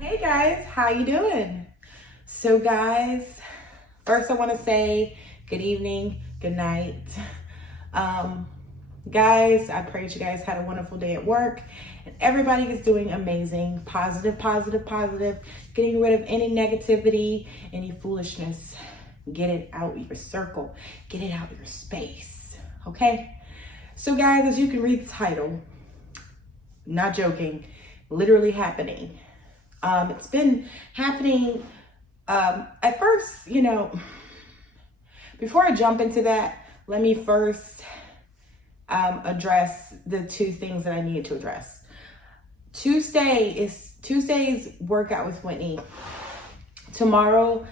Hey guys, how you doing? So guys, first I want to say good evening, good night. Guys, I pray that you guys had a wonderful day at work and everybody is doing amazing. Positive, positive, positive. Getting rid of any negativity, any foolishness. Get it out of your circle. Get it out of your space. Okay? So guys, as you can read the title, not joking, literally happening. It's been happening at first, before I jump into that, let me first address the two things that I needed to address. Tuesday's workout with Whitney. Tomorrow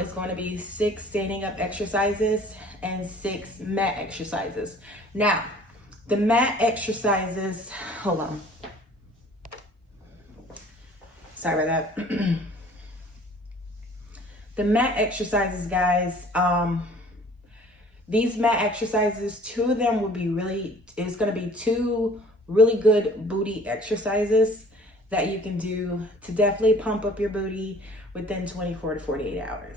is going to be 6 standing up exercises and 6 mat exercises. Now, the mat exercises, hold on. Sorry about that. The mat exercises, guys, these mat exercises, 2 of them will be it's going to be 2 really good booty exercises that you can do to definitely pump up your booty within 24 to 48 hours.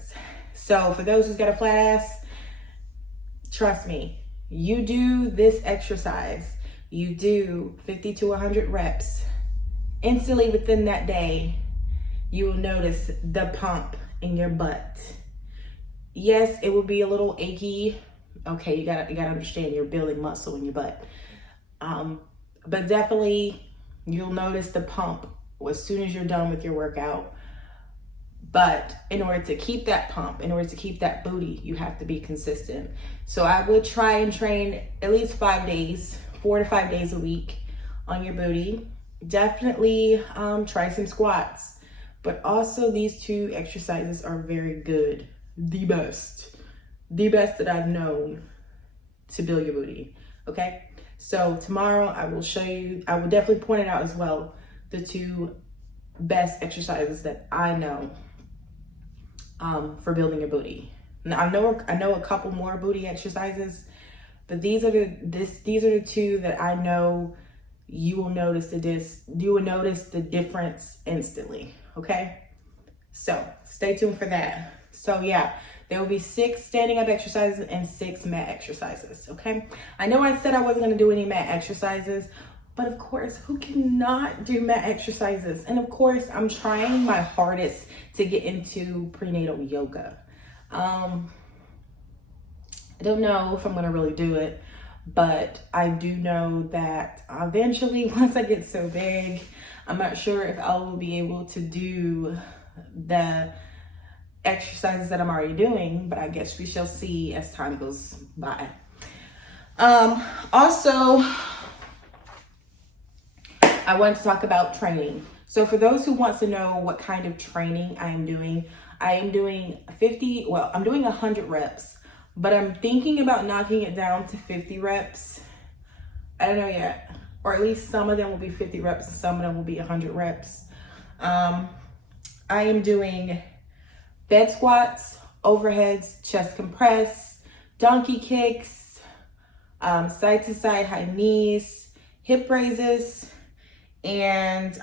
So for those who's got a flat ass, trust me, you do this exercise, you do 50 to 100 reps, instantly within that day, you will notice the pump in your butt. Yes, it will be a little achy. Okay, you gotta understand you're building muscle in your butt. But definitely you'll notice the pump as soon as you're done with your workout. But in order to keep that pump, in order to keep that booty, you have to be consistent. So I would try and train at least 5 days, 4 to 5 days a week on your booty. Definitely try some squats. But also these 2 exercises are very good. The best that I've known to build your booty. Okay? So tomorrow I will show you, I will definitely point it out as well, the 2 best exercises that I know for building your booty. Now I know a couple more booty exercises, but these are the 2 that I know you will notice the difference instantly. Okay, so stay tuned for that. So yeah, there will be 6 standing up exercises and 6 mat exercises. Okay, I know I said I wasn't going to do any mat exercises, but of course, who cannot do mat exercises? And of course, I'm trying my hardest to get into prenatal yoga. I don't know if I'm going to really do it, but I do know that eventually, once I get so big, I'm not sure if I will be able to do the exercises that I'm already doing, but I guess we shall see as time goes by. Also, I want to talk about training. So for those who want to know what kind of training I am doing 100 reps, but I'm thinking about knocking it down to 50 reps. I don't know yet. Or at least some of them will be 50 reps and some of them will be 100 reps. I am doing bed squats, overheads, chest compress, donkey kicks, side to side high knees, hip raises, and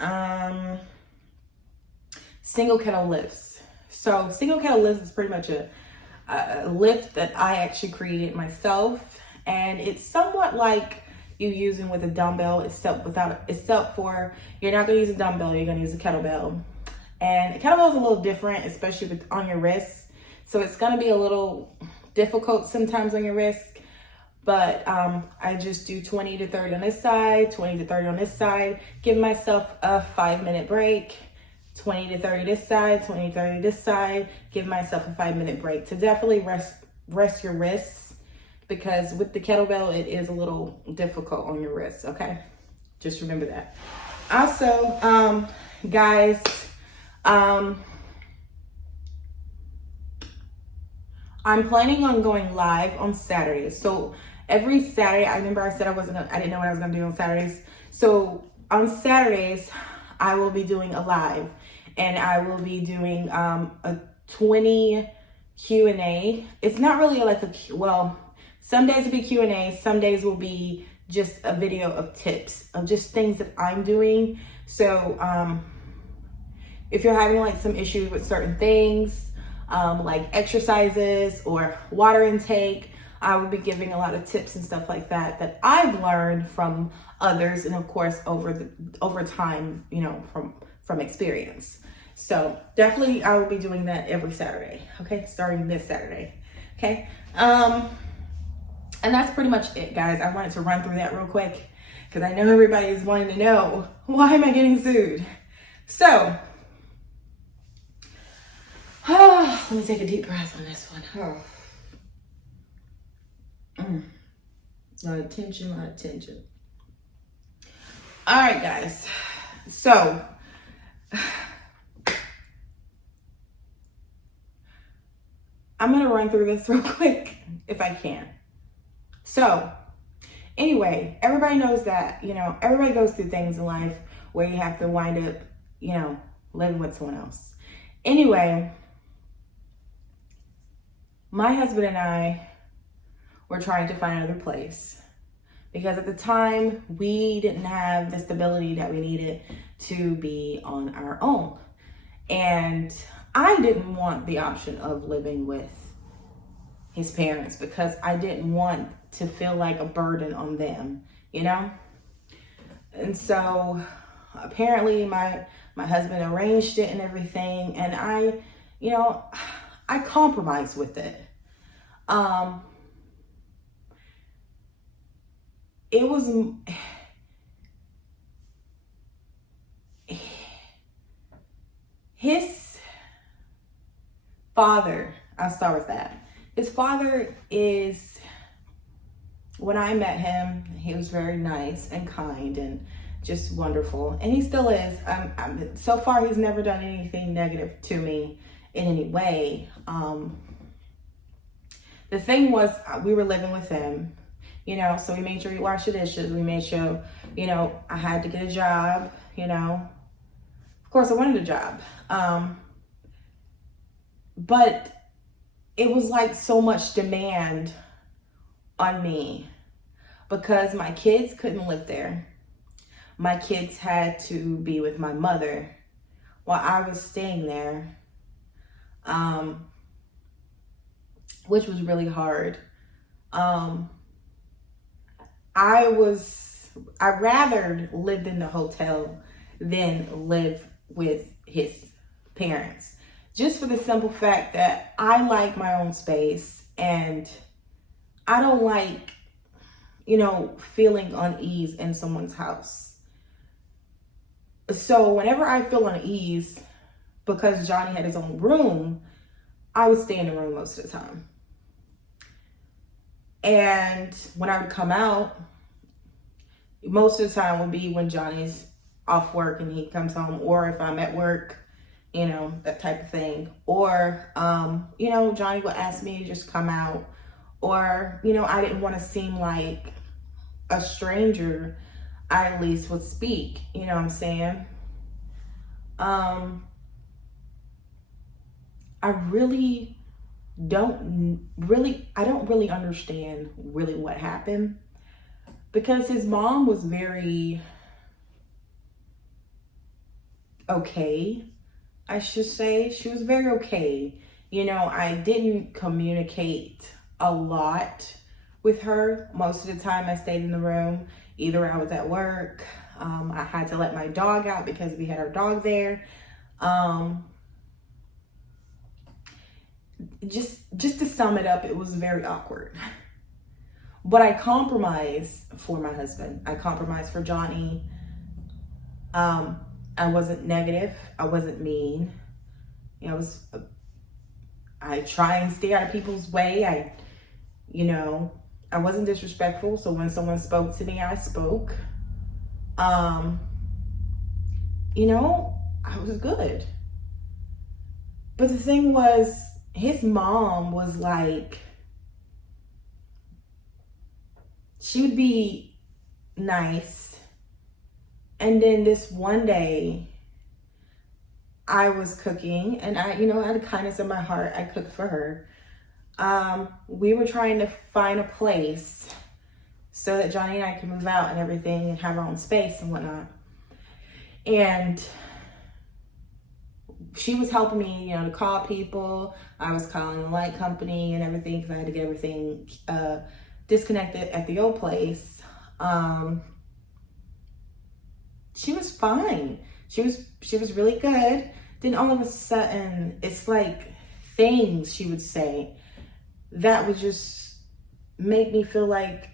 single kettle lifts. So single kettle lifts is pretty much a lift that I actually created myself, and it's somewhat like you using with a dumbbell, except for you're not gonna use a dumbbell, you're gonna use a kettlebell. And a kettlebell is a little different, especially on your wrists. So it's gonna be a little difficult sometimes on your wrist, but I just do 20 to 30 on this side, 20 to 30 on this side, give myself a 5-minute break, 20 to 30 this side, 20 to 30 this side, give myself a 5-minute break to definitely rest your wrists, because with the kettlebell, it is a little difficult on your wrists, okay? Just remember that. Also, guys, I'm planning on going live on Saturdays. So every Saturday, I remember I said I didn't know what I was gonna do on Saturdays. So on Saturdays, I will be doing a live, and I will be doing a 20 Q&A. It's not really like some days will be Q&A, some days will be just a video of tips of just things that I'm doing. So if you're having like some issues with certain things, like exercises or water intake, I will be giving a lot of tips and stuff like that that I've learned from others, and of course over time, you know, from experience. So definitely I will be doing that every Saturday, okay, starting this Saturday. Okay, and that's pretty much it, guys. I wanted to run through that real quick because I know everybody is wanting to know, why am I getting sued? So let me take a deep breath on this one. A lot of tension, a lot of tension. All right, guys. So I'm going to run through this real quick if I can. So anyway, everybody knows that, you know, everybody goes through things in life where you have to wind up, you know, living with someone else. Anyway, my husband and I were trying to find another place because at the time we didn't have the stability that we needed to be on our own. And I didn't want the option of living with his parents because I didn't want to feel like a burden on them, you know? And so apparently my husband arranged it and everything, and I, you know, I compromised with it. It was his father. I'll start with that. His father is, when I met him, he was very nice and kind and just wonderful. And he still is. So far, he's never done anything negative to me in any way. The thing was, we were living with him, you know, so we made sure he washed the dishes. We made sure, you know, I had to get a job, you know. Of course, I wanted a job. But it was like so much demand on me because my kids couldn't live there. My kids had to be with my mother while I was staying there, which was really hard. I rather lived in the hotel than live with his parents, just for the simple fact that I like my own space and I don't like, you know, feeling unease in someone's house. So whenever I feel unease, because Johnny had his own room, I would stay in the room most of the time. And when I would come out, most of the time would be when Johnny's off work and he comes home, or if I'm at work, you know, that type of thing. Or, you know, Johnny would ask me to just come out, or, you know, I didn't want to seem like a stranger. I at least would speak, you know what I'm saying? I don't really understand really what happened, because his mom was very okay, I should say. She was very okay. You know, I didn't communicate a lot with her. Most of the time I stayed in the room. Either I was at work, I had to let my dog out because we had our dog there. Just to sum it up, it was very awkward. But I compromised for my husband. I compromised for Johnny. I wasn't negative. I wasn't mean. You know, I try and stay out of people's way. I wasn't disrespectful. So when someone spoke to me, I spoke. You know, I was good. But the thing was, his mom was like, she would be nice. And then this one day, I was cooking, and I, out of kindness of my heart, I cooked for her. We were trying to find a place so that Johnny and I can move out and everything and have our own space and whatnot. And she was helping me, to call people. I was calling the light company and everything because I had to get everything disconnected at the old place. She was fine. She was really good. Then all of a sudden, it's like things she would say that would just make me feel like,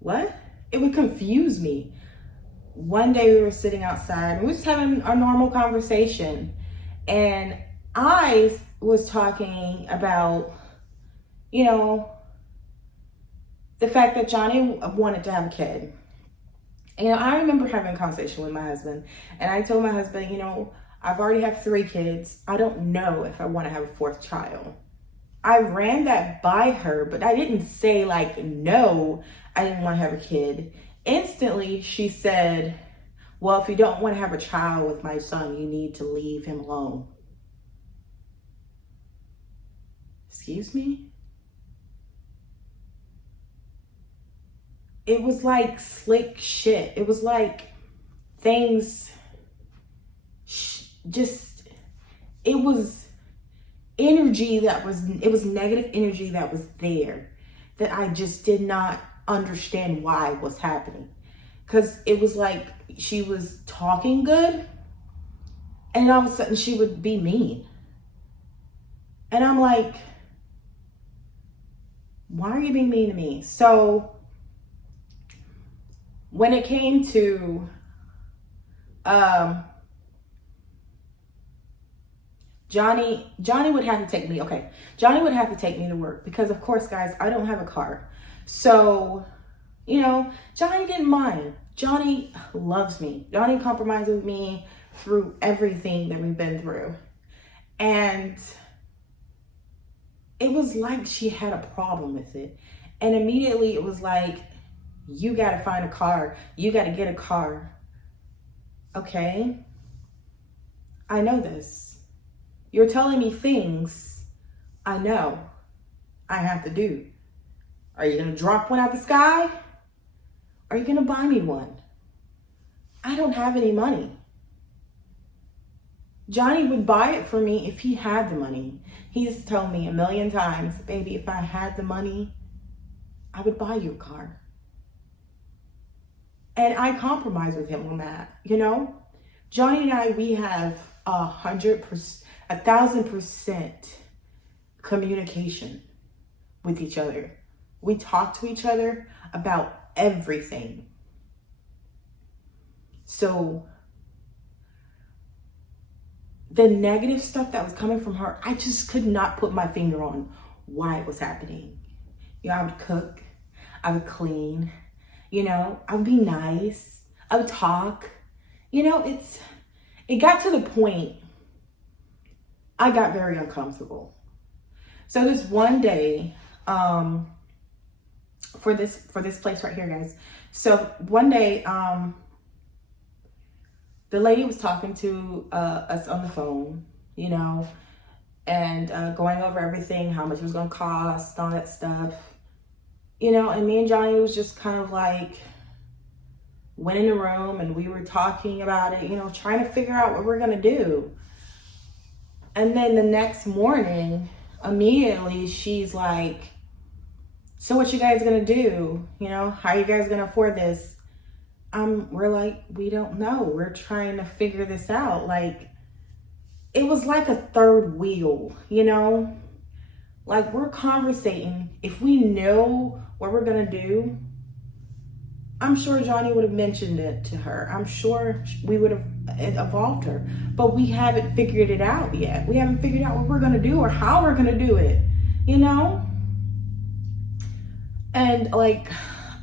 what? It would confuse me. One day we were sitting outside and we were just having a normal conversation, and I was talking about, the fact that Johnny wanted to have a kid. I remember having a conversation with my husband, and I told my husband, I've already have 3 kids. I don't know if I want to have a 4th child. I ran that by her, but I didn't say like, no, I didn't want to have a kid. Instantly, she said, well, if you don't want to have a child with my son, you need to leave him alone. Excuse me? It was like slick shit. It was like things it was energy it was negative energy that was there that I just did not understand why was happening. Because it was like she was talking good and all of a sudden she would be mean. And I'm like, why are you being mean to me? So when it came to Johnny would have to take me. Okay, Johnny would have to take me to work because, of course, guys, I don't have a car. So, Johnny didn't mind. Johnny loves me. Johnny compromised with me through everything that we've been through. And it was like she had a problem with it. And immediately it was like, you got to find a car. You got to get a car. Okay? I know this. You're telling me things I know I have to do. Are you going to drop one out the sky? Are you going to buy me one? I don't have any money. Johnny would buy it for me if he had the money. He's told me a million times, baby, if I had the money, I would buy you a car. And I compromise with him on that, Johnny and I, we have 1,000% communication with each other. We talk to each other about everything. So the negative stuff that was coming from her, I just could not put my finger on why it was happening. I would cook, I would clean, I would be nice, I would talk. It got to the point I got very uncomfortable. So this one day, for this place right here, guys. So one day, the lady was talking to us on the phone, and going over everything, how much it was going to cost, all that stuff, and me and Johnny was just kind of like, went in the room and we were talking about it, trying to figure out what we're going to do. And then the next morning, immediately she's like, so what you guys going to do? How are you guys going to afford this? We're like, we don't know. We're trying to figure this out. Like, it was like a third wheel, like we're conversating. If we know what we're going to do, I'm sure Johnny would have mentioned it to her. I'm sure we would have involved her, but we haven't figured it out yet. We haven't figured out what we're going to do or how we're going to do it, And like,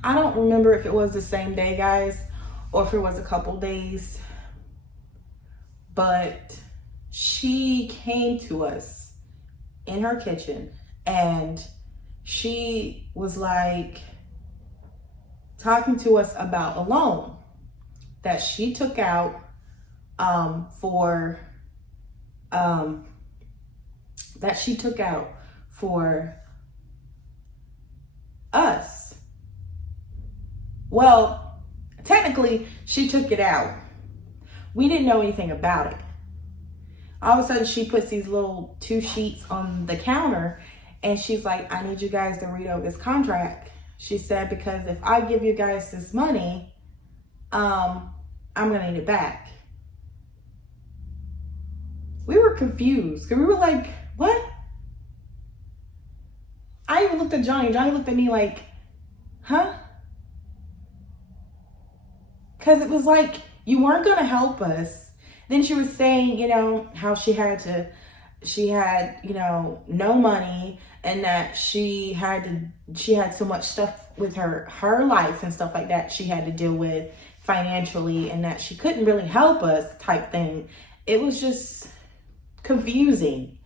I don't remember if it was the same day, guys, or if it was a couple days, but she came to us in her kitchen and she was like talking to us about a loan that she took out for us. Well, technically, she took it out. We didn't know anything about it. All of a sudden, she puts these little 2 sheets on the counter, and she's like, I need you guys to read over this contract. She said, because if I give you guys this money, I'm going to need it back. We were confused, because we were like, what? I even looked at Johnny. Johnny looked at me like, huh? Because it was like, you weren't going to help us. Then she was saying, you know, how she had, you know, no money, and that she had so much stuff with her life and stuff like that she had to deal with financially, and that she couldn't really help us type thing. It was just confusing.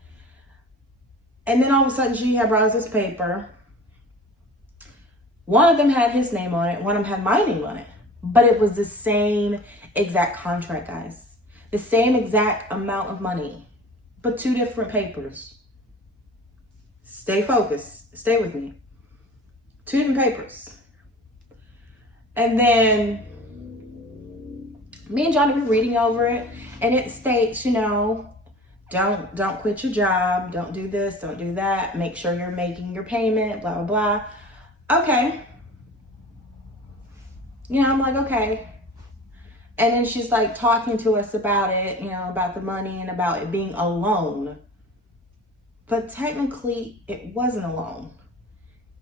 And then all of a sudden she had brought us this paper. One of them had his name on it. One of them had my name on it. But it was the same exact contract, guys. The same exact amount of money. But 2 different papers. Stay focused. Stay with me. 2 different papers. And then me and Johnny were reading over it. And it states, you know, don't quit your job. Don't do this. Don't do that. Make sure you're making your payment. Blah, blah, blah. Okay. You know, I'm like, okay. And then she's like talking to us about it, you know, about the money and about it being a loan. But technically, it wasn't a loan.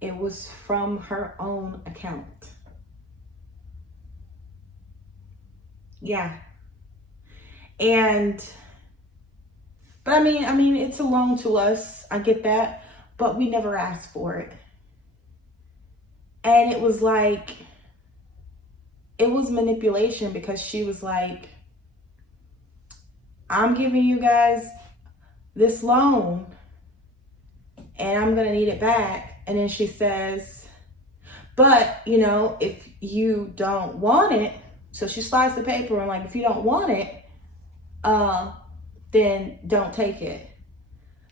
It was from her own account. Yeah. But I mean, it's a loan to us. I get that. But we never asked for it. And it was like, it was manipulation, because she was like, I'm giving you guys this loan and I'm going to need it back. And then she says, but, you know, if you don't want it, so she slides the paper and like, if you don't want it, then don't take it.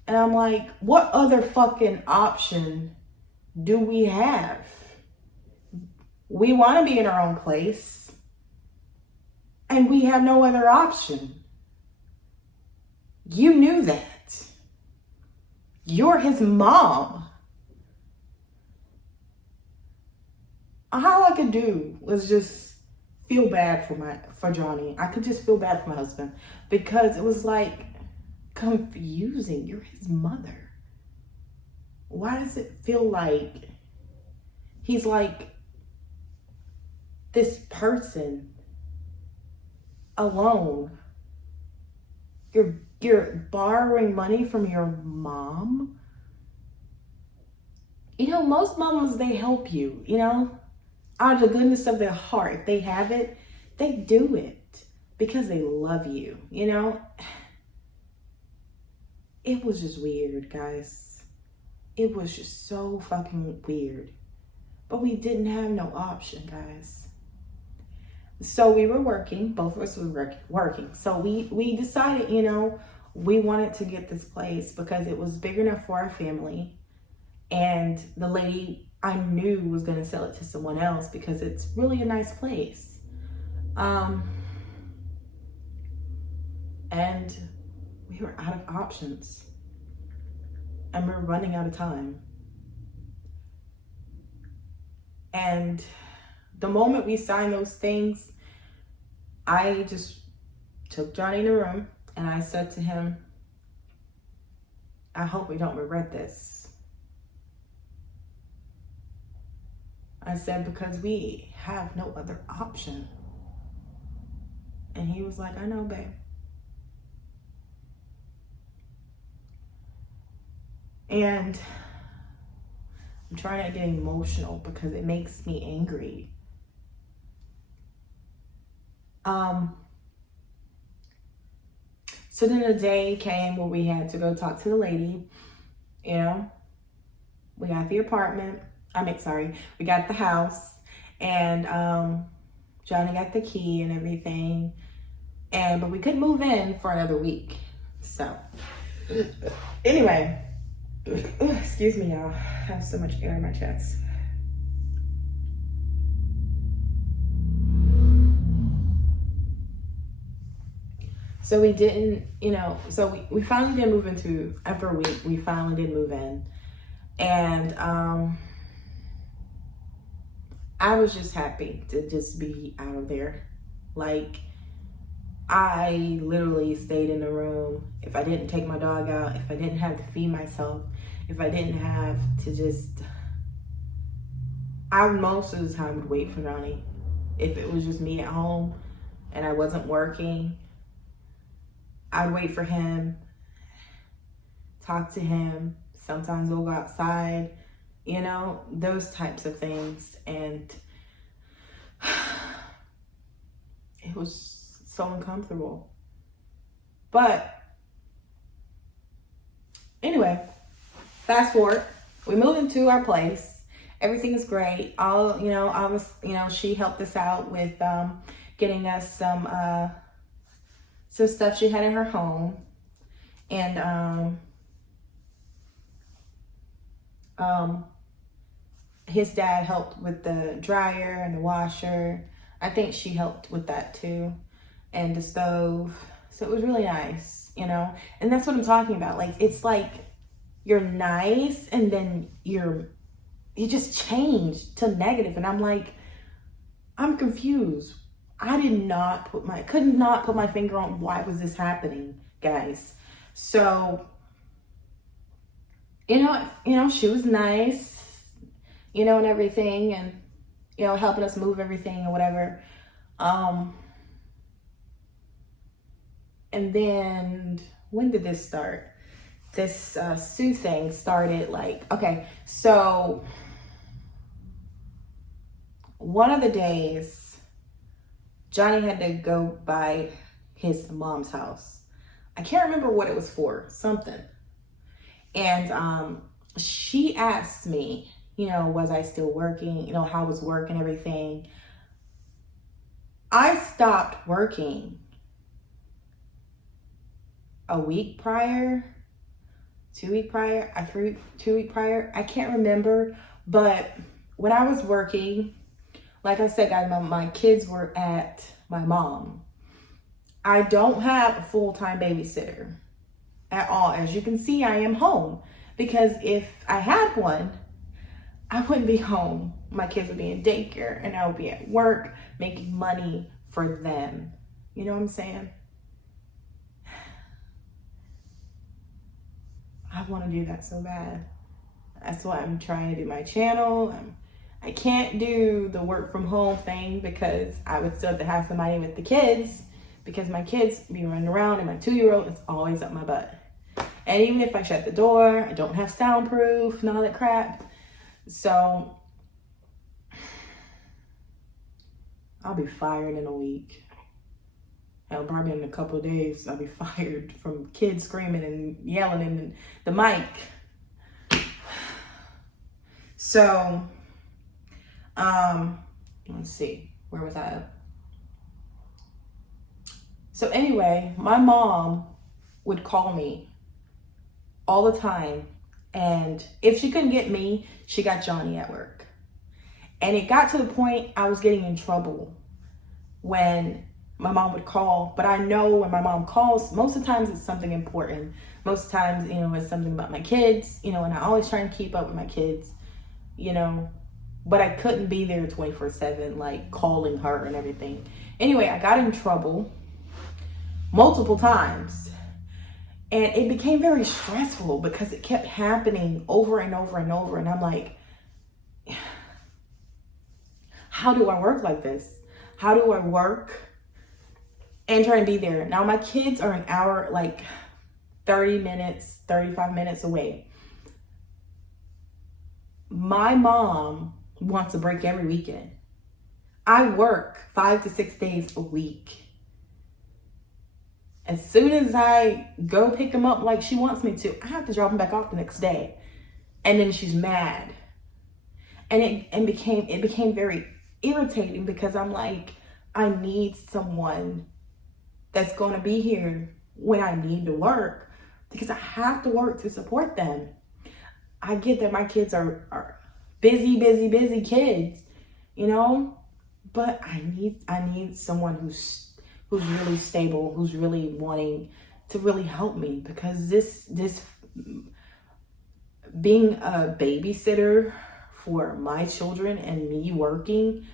And I'm like, what other fucking option do we have? We want to be in our own place, and we have no other option. You knew that. You're his mom. All I could do was just feel bad for Johnny. I could just feel bad for my husband, because it was like confusing. You're his mother. Why does it feel like he's like this person alone? You're borrowing money from your mom. You know, most moms, they help you, you know, out of the goodness of their heart. If they have it, they do it because they love you, you know. It was just weird, guys. It was just so fucking weird. But we didn't have no option, guys. So we were working, both of us were working. So we decided, you know, we wanted to get this place because it was big enough for our family. And the lady I knew was going to sell it to someone else because it's really a nice place. And we were out of options. And we're running out of time. And the moment we signed those things, I just took Johnny in the room and I said to him, I hope we don't regret this. I said, because we have no other option. And he was like, I know, babe. And I'm trying not to get emotional because it makes me angry. So then the day came where we had to go talk to the lady. You know, we got the apartment. We got the house, and Johnny got the key and everything. But we couldn't move in for another week. So anyway, excuse me, y'all. I have so much air in my chest. So we didn't, so we finally did move into, after a week, we finally did move in. And I was just happy to just be out of there. Like, I literally stayed in the room. If I didn't take my dog out, if I didn't have to feed myself, if I didn't have to I most of the time would wait for Johnny. If it was just me at home and I wasn't working, I'd wait for him, talk to him. Sometimes we'll go outside, those types of things. And it was so uncomfortable. But anyway, fast forward, we moved into our place. Everything is great. She helped us out with getting us some stuff she had in her home. And his dad helped with the dryer and the washer. I think she helped with that too. And the stove. So it was really nice, And that's what I'm talking about. Like, it's like you're nice and then you just changed to negative. And I'm like, I'm confused. I could not put my finger on why was this happening, guys. So, she was nice, and everything, and, helping us move everything or whatever. And then when did this start? This Sue thing started okay, so one of the days, Johnny had to go by his mom's house. I can't remember what it was for, something. And she asked me, was I still working? How was work and everything? I stopped working a week prior, 2 weeks prior, 2 weeks prior. I can't remember, but when I was working, like I said, guys, my kids were at my mom. I don't have a full-time babysitter at all. As you can see, I am home because if I had one, I wouldn't be home. My kids would be in daycare and I would be at work making money for them. You know what I'm saying? I want to do that so bad. That's why I'm trying to do my channel. I can't do the work from home thing because I would still have to have somebody with the kids because my kids be running around and my 2-year-old is always up my butt. And even if I shut the door, I don't have soundproof and all that crap. So I'll be fired in a week. Hell, probably in a couple of days, I'll be fired from kids screaming and yelling in the mic. So, let's see, where was I? So anyway, my mom would call me all the time. And if she couldn't get me, she got Johnny at work. And it got to the point I was getting in trouble when my mom would call. But I know when my mom calls, most of the times it's something important. Most of the times, it's something about my kids, and I always try and keep up with my kids, but I couldn't be there 24/7, like calling her and everything. Anyway, I got in trouble multiple times. And it became very stressful because it kept happening over and over and over. And I'm like, how do I work like this? How do I work and try and be there? Now, my kids are an hour, 30 minutes, 35 minutes away. My mom wants a break every weekend. I work 5 to 6 days a week. As soon as I go pick him up like she wants me to, I have to drop him back off the next day. And then she's mad. And it became very irritating because I'm like, I need someone that's going to be here when I need to work because I have to work to support them. I get that my kids are busy kids, but I need someone who's really stable, who's really wanting to really help me, because this being a babysitter for my children and me working,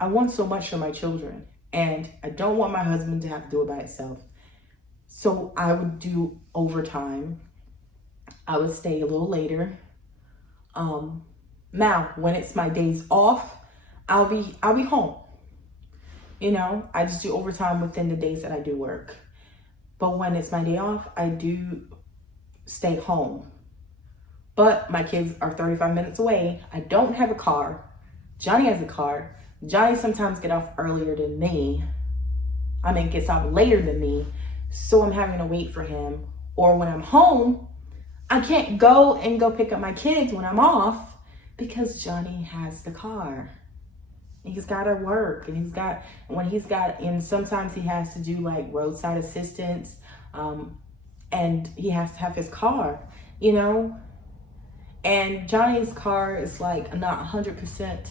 I want so much for my children, and I don't want my husband to have to do it by himself. So I would do overtime. I would stay a little later. Now when it's my days off, I'll be home. You know, I just do overtime within the days that I do work. But when it's my day off, I do stay home. But my kids are 35 minutes away. I don't have a car. Johnny has a car. Johnny sometimes gets off earlier than me. Gets off later than me. So I'm having to wait for him. Or when I'm home, I can't go pick up my kids when I'm off because Johnny has the car. He's got to work, and and sometimes he has to do like roadside assistance, and he has to have his car, you know. And Johnny's car is like not 100%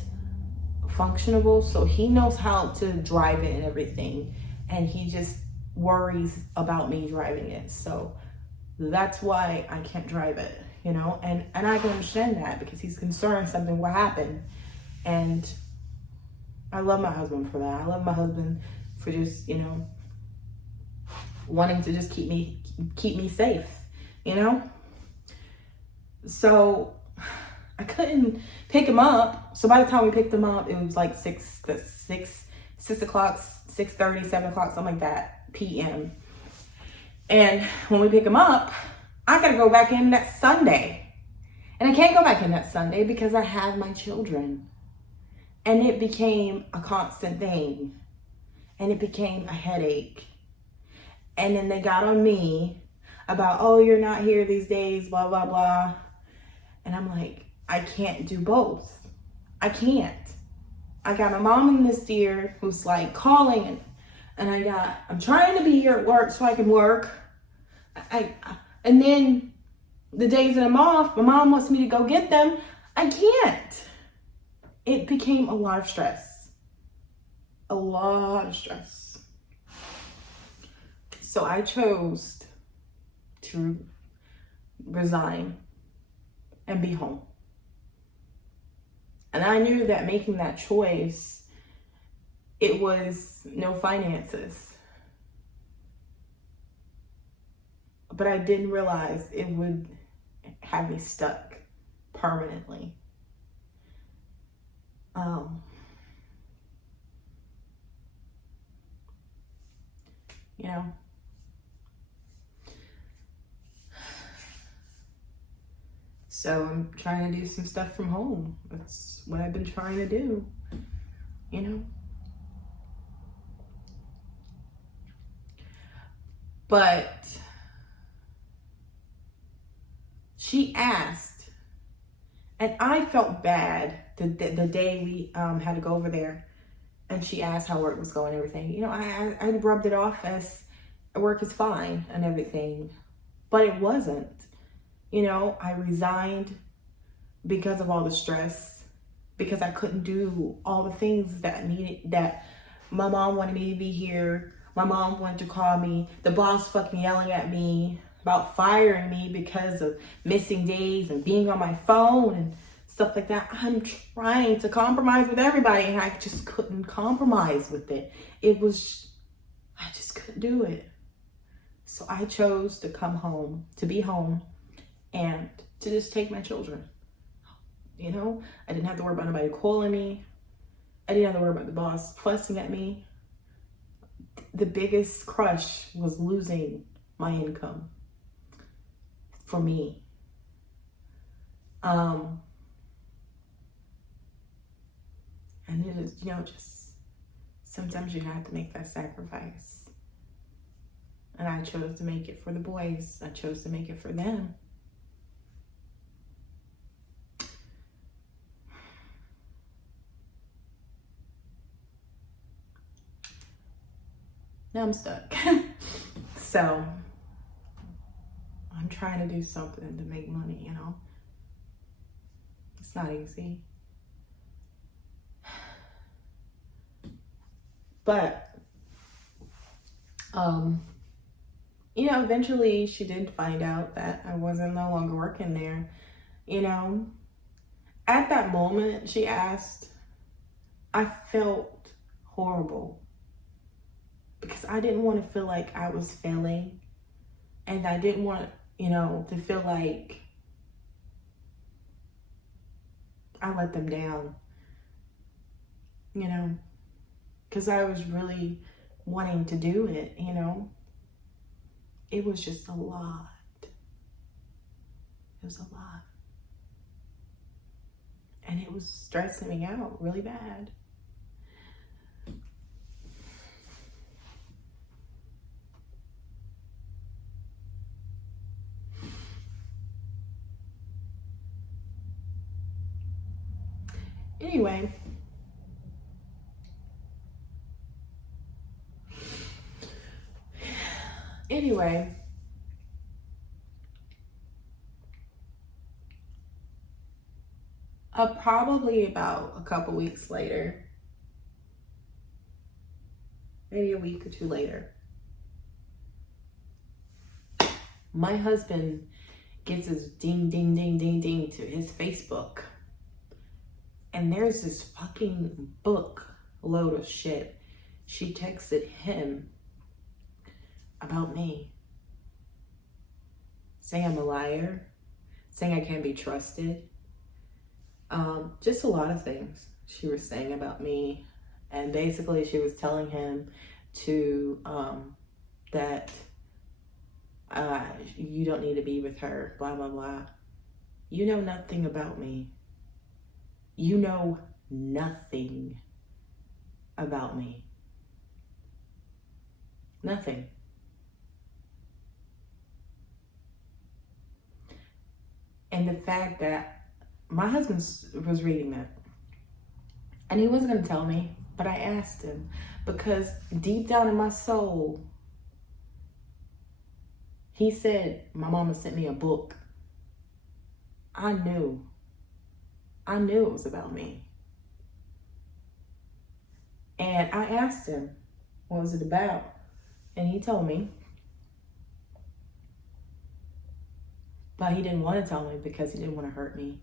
functionable, so he knows how to drive it and everything, and he just worries about me driving it. So that's why I can't drive it, you know. And I can understand that because he's concerned something will happen, and I love my husband for that. I love my husband for just, you know, wanting to just keep me safe, you know? So I couldn't pick him up. So by the time we picked him up, it was like 6 o'clock, 6:30, 7 o'clock, something like that, PM. And when we pick him up, I gotta go back in that Sunday. And I can't go back in that Sunday because I have my children. And it became a constant thing. And it became a headache. And then they got on me about, oh, you're not here these days, blah, blah, blah. And I'm like, I can't do both. I can't. I got my mom in this ear who's like calling, and I'm trying to be here at work so I can work. And then the days that I'm off, my mom wants me to go get them. I can't. It became a lot of stress. A lot of stress. So I chose to resign and be home. And I knew that making that choice, it was no finances. But I didn't realize it would have me stuck permanently. You know, so I'm trying to do some stuff from home. That's what I've been trying to do, you know. But she asked, and I felt bad the day we had to go over there, and she asked how work was going and everything. You know, I rubbed it off as work is fine and everything, but it wasn't. You know, I resigned because of all the stress, because I couldn't do all the things that my mom wanted me to be here. My mom wanted to call me. The boss fucking yelling at me about firing me because of missing days and being on my phone and stuff like that. I'm trying to compromise with everybody, and I just couldn't compromise with it. I just couldn't do it. So I chose to come home, to be home, and to just take my children. You know, I didn't have to worry about nobody calling me. I didn't have to worry about the boss fussing at me. The biggest crush was losing my income for me. And it is, you know, just sometimes you have to make that sacrifice. And I chose to make it for the boys. I chose to make it for them. Now I'm stuck. So I'm trying to do something to make money, you know. It's not easy. But Um, eventually she did find out that I wasn't no longer working there. At that moment she asked, I felt horrible because I didn't want to feel like I was failing, and I didn't want, to feel like I let them down, because I was really wanting to do it, It was just a lot. It was a lot. And it was stressing me out really bad. Anyway, probably about a couple weeks later, maybe a week or two later, my husband gets his ding, ding, ding, ding, ding to his Facebook. And there's this fucking book load of shit she texted him about me. Saying I'm a liar, saying I can't be trusted. Just a lot of things she was saying about me. And basically she was telling him to, that you don't need to be with her, blah, blah, blah. You know nothing about me. You know nothing about me. Nothing. And the fact that my husband was reading that, and he wasn't going to tell me, but I asked him, because deep down in my soul, he said, my mama sent me a book. I knew it was about me. And I asked him, what was it about? And he told me. But he didn't want to tell me because he didn't want to hurt me.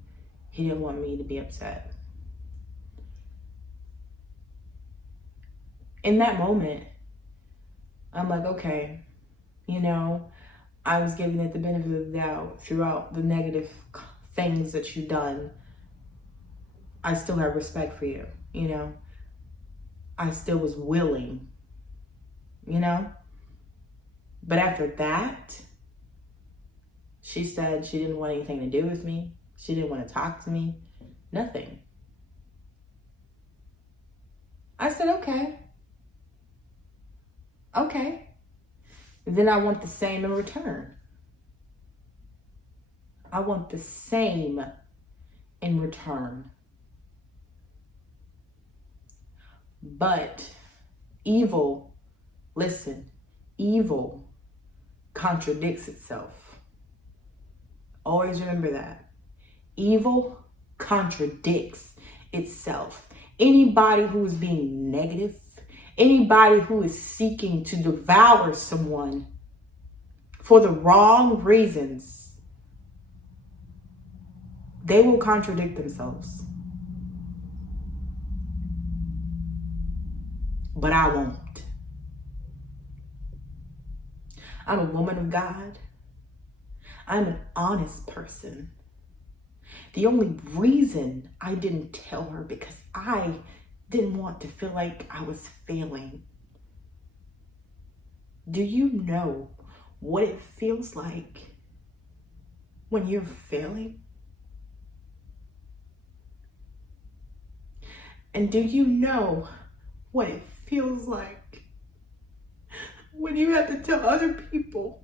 He didn't want me to be upset. In that moment, I'm like, okay, I was giving it the benefit of the doubt throughout the negative things that you've done. I still have respect for you, I still was willing, But after that, she said she didn't want anything to do with me. She didn't want to talk to me. Nothing. I said, okay. Then I want the same in return. I want the same in return. But evil contradicts itself. Always remember that. Evil contradicts itself. Anybody who is being negative, anybody who is seeking to devour someone for the wrong reasons, they will contradict themselves. But I won't. I'm a woman of God. I'm an honest person. The only reason I didn't tell her because I didn't want to feel like I was failing. Do you know what it feels like when you're failing? And do you know what it feels like when you have to tell other people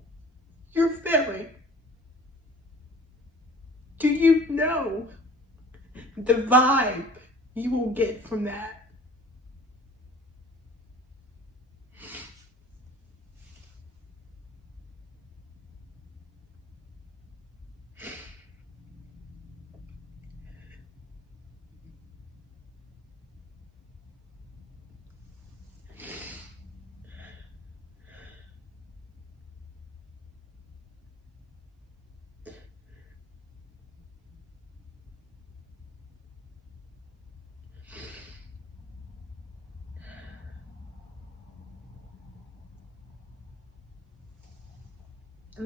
you're failing? Do you know the vibe you will get from that?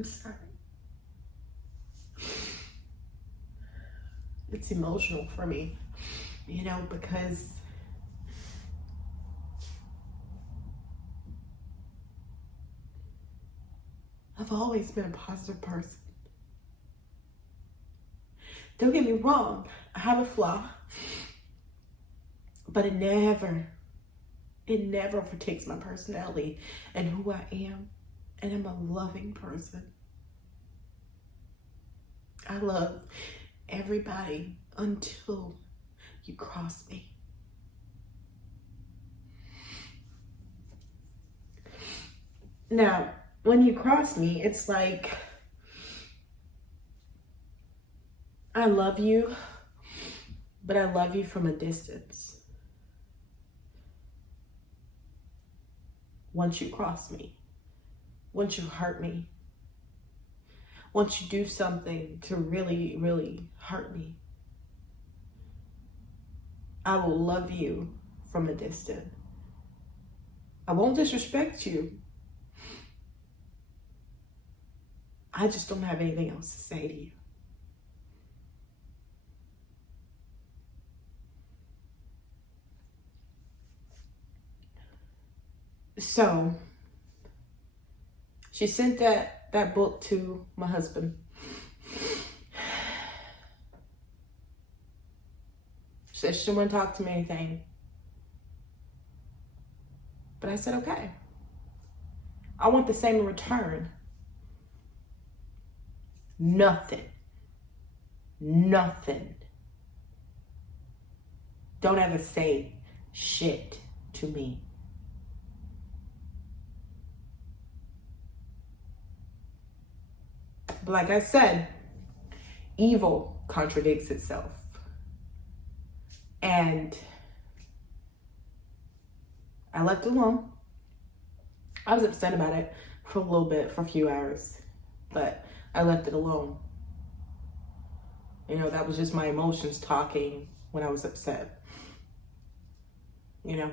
I'm sorry. It's emotional for me, you know, because I've always been a positive person. Don't get me wrong, I have a flaw, but it never overtakes my personality and who I am. And I'm a loving person. I love everybody until you cross me. Now, when you cross me, it's like, I love you, but I love you from a distance. Once you cross me, once you hurt me, once you do something to really, really hurt me, I will love you from a distance. I won't disrespect you. I just don't have anything else to say to you. So, she sent that book to my husband. She said she didn't want to talk to me anything. But I said, okay. I want the same in return. Nothing. Don't ever say shit to me. But like I said, evil contradicts itself. And I left it alone. I was upset about it for a little bit, for a few hours, but I left it alone. You know, that was just my emotions talking when I was upset. You know,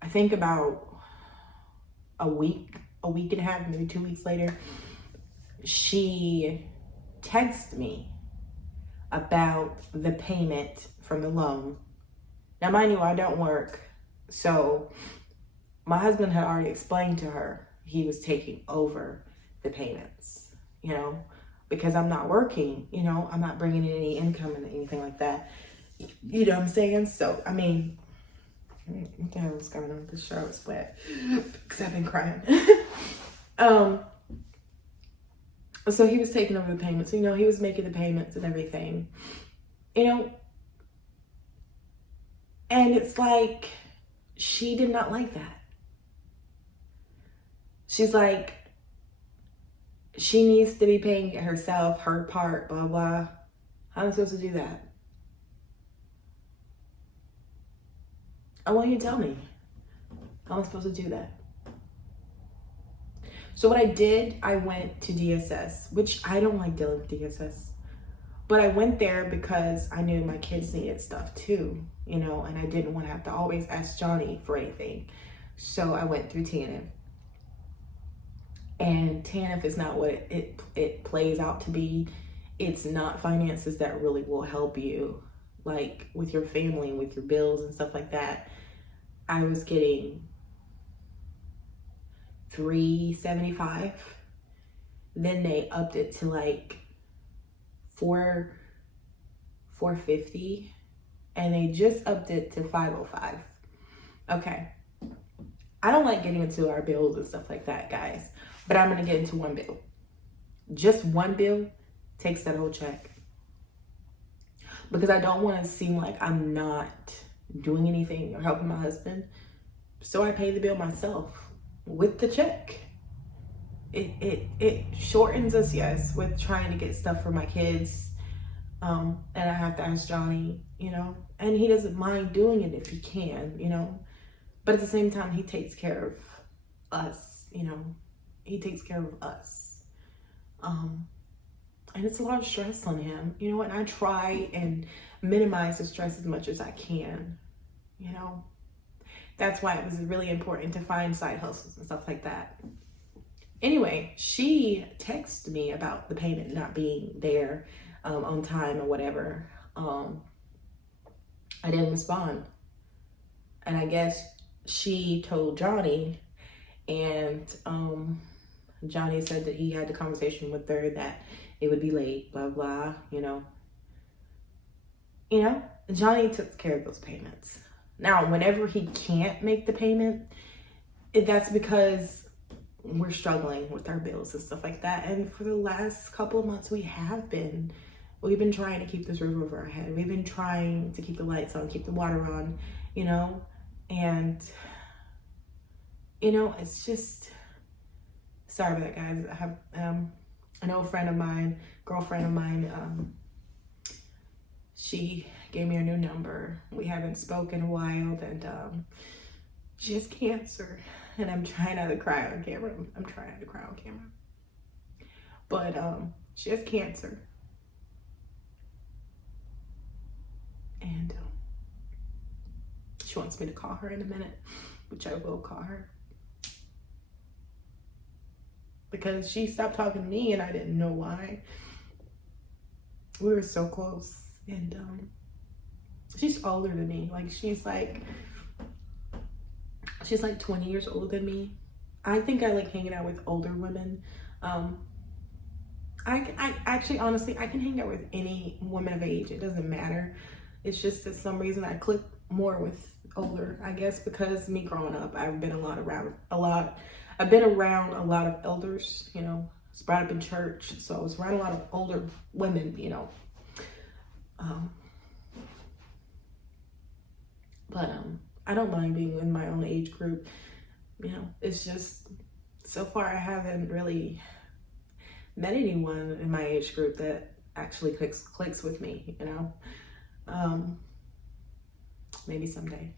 I think about a week and a half, maybe 2 weeks later, she texted me about the payment from the loan. Now, mind you, I don't work, so my husband had already explained to her he was taking over the payments, you know, because I'm not working, you know, I'm not bringing in any income and anything like that. You know what I'm saying? So, I mean, what the hell is going on? The shirt was wet because I've been crying. So he was taking over the payments. You know, he was making the payments and everything. You know, and it's like, she did not like that. She's like, she needs to be paying it herself, her part, blah, blah. How am I supposed to do that? I want you to tell me. How am I supposed to do that? So what I did, I went to DSS, which I don't like dealing with DSS. But I went there because I knew my kids needed stuff too, you know, and I didn't want to have to always ask Johnny for anything. So I went through TANF. And TANF is not what it plays out to be. It's not finances that really will help you, like with your family, with your bills and stuff like that. I was getting $375. Then they upped it to like $450, and they just upped it to $505. Okay, I don't like getting into our bills and stuff like that, guys, but I'm gonna get into one bill. Just one bill takes that whole check, because I don't want to seem like I'm not doing anything or helping my husband. So I pay the bill myself with the check. It shortens us, yes, with trying to get stuff for my kids. And I have to ask Johnny, you know, and he doesn't mind doing it if he can, you know, but at the same time, he takes care of us, you know, he takes care of us. And it's a lot of stress on him, you know, and I try and minimize the stress as much as I can, you know. That's why it was really important to find side hustles and stuff like that. Anyway, she texted me about the payment not being there on time or whatever. I didn't respond. And I guess she told Johnny, and Johnny said that he had the conversation with her that it would be late, blah, blah, Johnny took care of those payments. Now, whenever he can't make the payment, that's because we're struggling with our bills and stuff like that. And for the last couple of months, we've been trying to keep this roof over our head. We've been trying to keep the lights on, keep the water on, and, it's just, sorry about that, guys. I have an old friend of mine, girlfriend of mine, she gave me her new number. We haven't spoken in a while, and she has cancer. And I'm trying not to cry on camera. I'm trying not to cry on camera. But she has cancer. And she wants me to call her in a minute, which I will call her. Because she stopped talking to me and I didn't know why. We were so close. And she's older than me. Like, she's like 20 years older than me. I think I like hanging out with older women. I actually, honestly, I can hang out with any woman of age. It doesn't matter. It's just that some reason I click more with older, I guess, because me growing up, I've been around a lot of elders, I was brought up in church. So I was around a lot of older women, But I don't mind being in my own age group. It's just, so far I haven't really met anyone in my age group that actually clicks with me, maybe someday.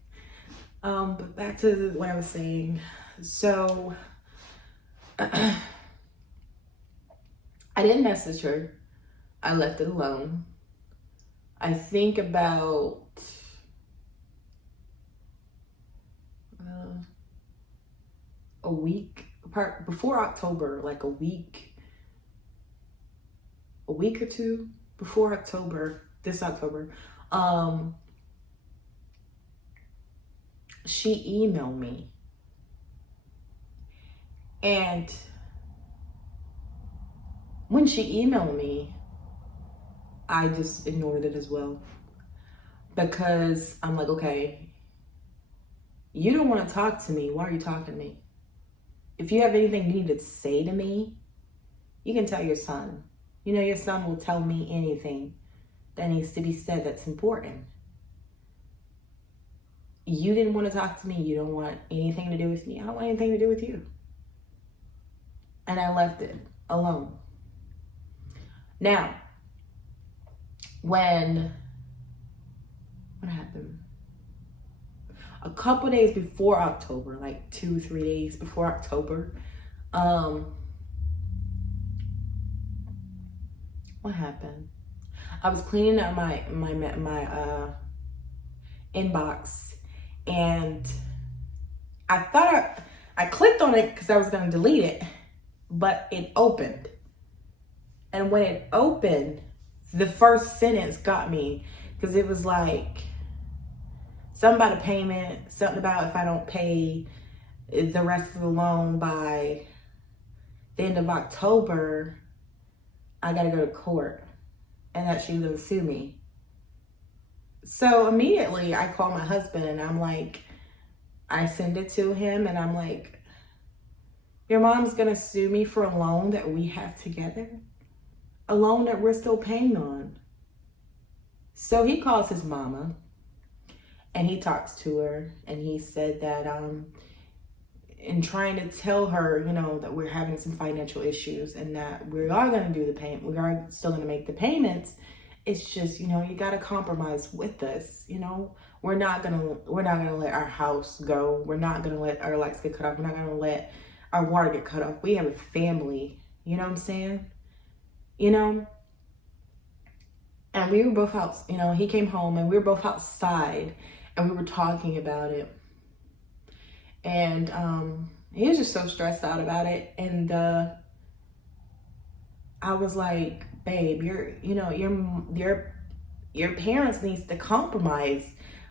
But back to what I was saying. So I didn't message her. I left it alone. I think about a week apart, before October, like a week or two before October, this October, she emailed me. And when she emailed me, I just ignored it as well. Because I'm like, okay, you don't want to talk to me. Why are you talking to me? If you have anything you need to say to me, you can tell your son. Your son will tell me anything that needs to be said that's important. You didn't want to talk to me. You don't want anything to do with me. I don't want anything to do with you. And I left it alone. Now, what happened? A couple days before October, like 2-3 days before October, what happened? I was cleaning out my inbox, and I thought I clicked on it because I was going to delete it, but it opened. And when it opened, the first sentence got me, because it was like something about a payment, something about if I don't pay the rest of the loan by the end of October, I got to go to court, and that she's going to sue me. So immediately I call my husband, and I'm like, I send it to him, and I'm like, your mom's going to sue me for a loan that we have together? A loan that we're still paying on. So he calls his mama, and he talks to her, and he said that in trying to tell her, that we're having some financial issues, and that we are going to do the payment, we are still going to make the payments. It's just, you got to compromise with us. We're not gonna let our house go. We're not gonna let our lights get cut off. We're not gonna let our water get cut off. We have a family. You know what I'm saying? And we were both out, he came home, and we were both outside, and we were talking about it. And he was just so stressed out about it. And I was like, babe, your parents needs to compromise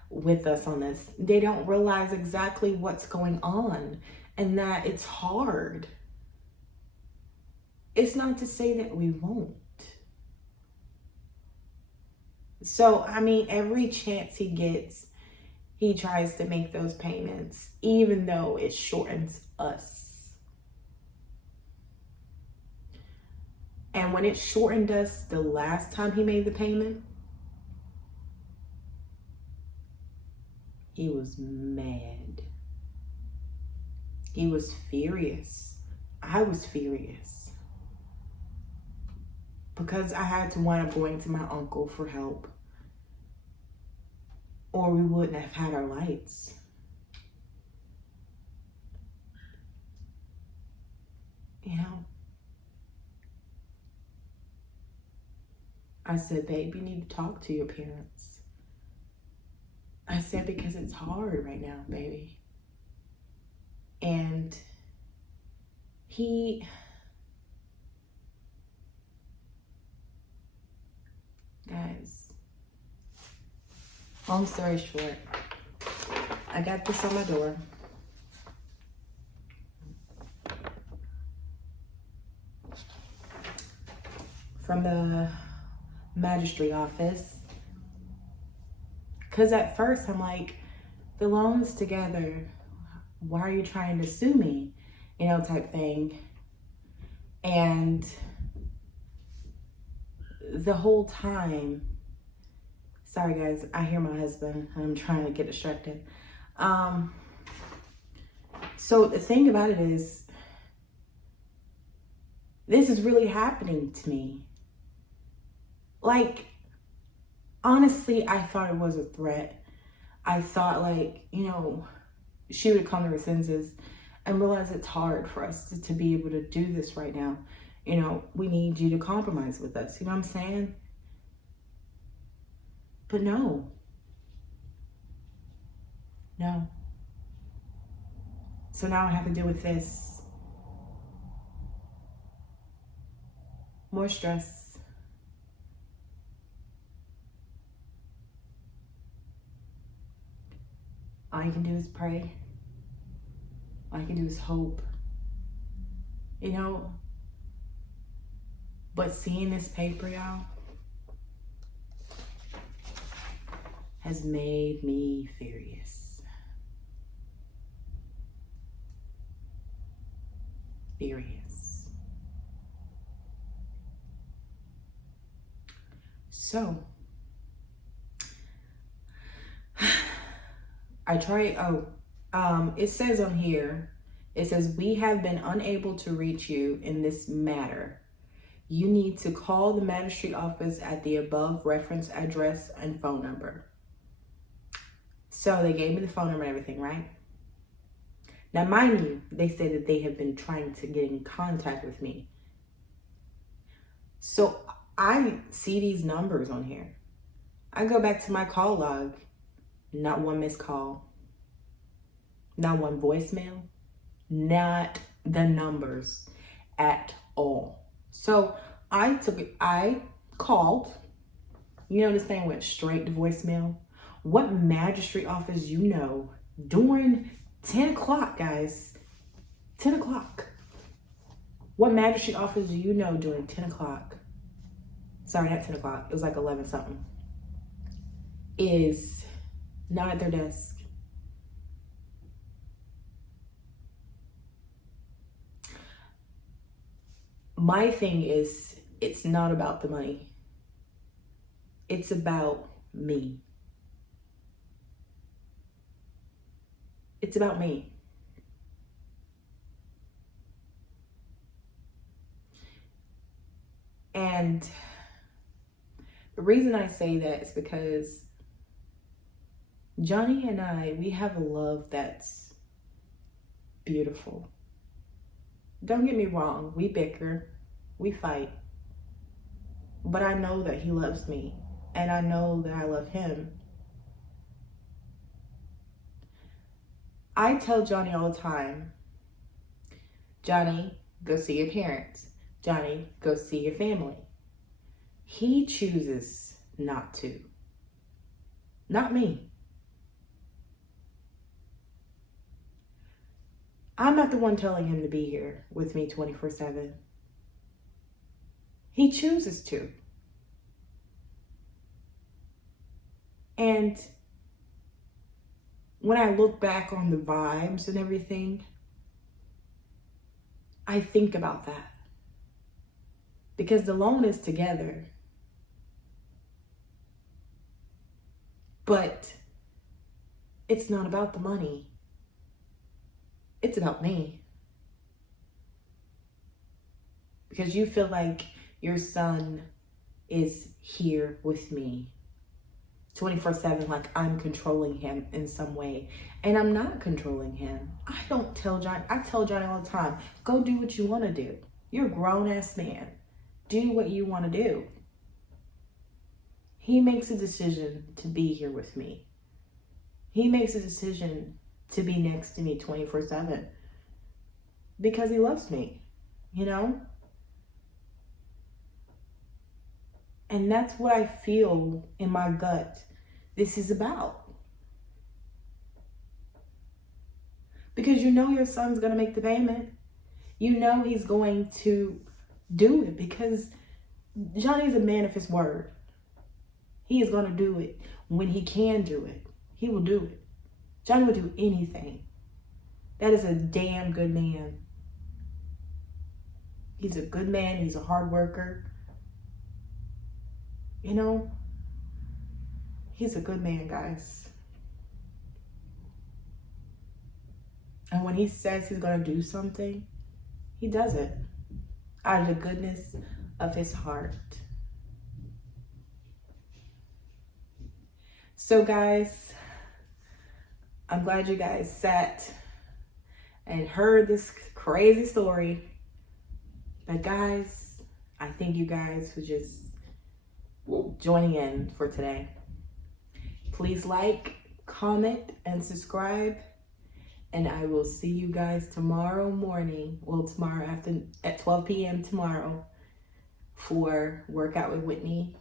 with us on this. They don't realize exactly what's going on and that it's hard. It's not to say that we won't. So, I mean, every chance he gets, he tries to make those payments, even though it shortens us. And when it shortened us the last time he made the payment, he was mad. He was furious. I was furious. Because I had to wind up going to my uncle for help. Or we wouldn't have had our lights. You know? I said, babe, you need to talk to your parents. I said, because it's hard right now, baby. And guys, long story short, I got this on my door. From the magistrate office. Because at first I'm like, the loan's together. Why are you trying to sue me? You know, type thing. And the whole time, sorry guys, I hear my husband. I'm trying to get distracted. So the thing about it is, this is really happening to me. Like, honestly, I thought it was a threat. I thought, like, you know, she would come to her senses and realize it's hard for us to be able to do this right now. You know, we need you to compromise with us. You know what I'm saying? But no. No. So now I have to deal with this. More stress. All you can do is pray. All you can do is hope. You know, but seeing this paper, y'all, has made me furious. Furious. So, it says on here, it says, we have been unable to reach you in this matter. You need to call the magistrate office at the above reference address and phone number. So they gave me the phone number and everything, right? Now, mind you, they said that they have been trying to get in contact with me. So I see these numbers on here. I go back to my call log, not one missed call, not one voicemail, not the numbers at all. So I called, you know, this thing went straight to voicemail. What magistrate office you know during 10 o'clock, guys, 10 o'clock. What magistrate office do you know during 10 o'clock? Sorry, not 10 o'clock. It was like 11 something. Is not at their desk. My thing is, it's not about the money. It's about me. It's about me. And the reason I say that is because Johnny and I, we have a love that's beautiful. Don't get me wrong, we bicker, we fight. But I know that he loves me, and I know that I love him. I tell Johnny all the time, Johnny, go see your parents. Johnny, go see your family. He chooses not to. Not me. I'm not the one telling him to be here with me 24/7. He chooses to. And when I look back on the vibes and everything, I think about that. Because the loan is together. But it's not about the money. It's about me. Because you feel like your son is here with me 24/7, like I'm controlling him in some way. And I'm not controlling him. I tell Johnny all the time, go do what you want to do. You're a grown-ass man. Do what you want to do. He makes a decision to be here with me. He makes a decision to be next to me 24/7 because he loves me, you know? And that's what I feel in my gut this is about. Because you know your son's going to make the payment. You know he's going to do it because Johnny's a man of his word. He is going to do it when he can do it. He will do it. Johnny will do anything. That is a damn good man. He's a good man. He's a hard worker. You know, he's a good man, guys. And when he says he's going to do something, he does it out of the goodness of his heart. So guys, I'm glad you guys sat and heard this crazy story. But guys, I thank you guys for just joining in for today. Please like, comment, and subscribe. And I will see you guys tomorrow morning. Well, tomorrow at 12 p.m. tomorrow for Workout with Whitney.